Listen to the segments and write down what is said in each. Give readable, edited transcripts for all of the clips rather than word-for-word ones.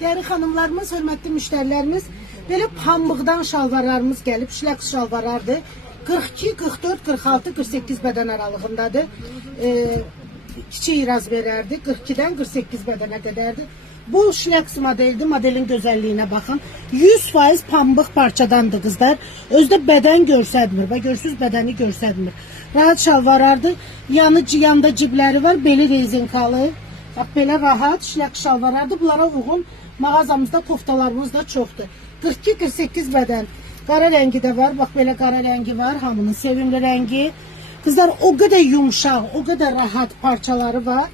Değerli xanımlarımız, hörmətli müştərilərimiz, belə pambıqdan şalvarlarımız gəlib, şləks şalvarlardır. 42, 44, 46, 48 bədən aralığındadır. Kiçik iraz verərdi, 42-dən 48 bədənə qədərdir. Bu şləks modeldir, modelin gözəlliyinə baxın. 100% pambıq parçadandır qızlar. Özdə bədən görsədmir, bax görürsünüz, bədəni görsədmir. Rahat şalvarlardır, yanda cibləri var, beli rezinkalı. Bax belə rahat şləks şalvarlardır, bunlara uyğun mağazamızda koftalarımız da çoxdur. 42-48 bədən. Qara rəngi də var, bax belə qara rəngi var, hamının sevimli rəngi. Kızlar o kadar yumuşaq, o kadar rahat parçaları var.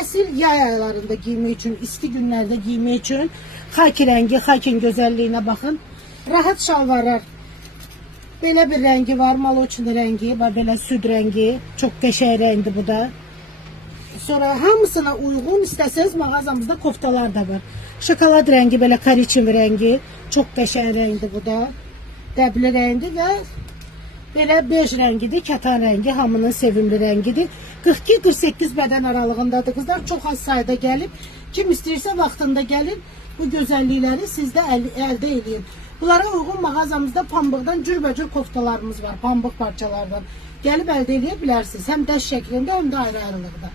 Əsil yay aylarında giymək üçün, isti günlərdə giymək üçün. Xaki rəngi, xakin gözəlliyinə baxın. Rahat şalvarlar. Belə bir rəngi var, maloçin rəngi, belə süd rəngi. Çox qəşəng rəngdir bu da. Sonra hamısına uyğun istəsəniz mağazamızda koftalar da var. Şokolad rəngi, belə kariçin rəngi. Çox qəşəng rəngdir bu da. Dəbli rəngdir və belə bej rəngidir, kətan rəngi, hamının sevimli rəngidir. 42-48 bədən aralığındadır qızlar. Çox az sayıda gəlib. Kim istəyirsə vaxtında gəlin. Bu gözəllikləri sizdə əldə edin. Bunlara uyğun mağazamızda pambıqdan cürbəcür koftalarımız var. Pambıq parçalardan. Gəlib əldə edə bilərsiniz. Həm dəst şəklində, həm də ayrı-ayrılıqda.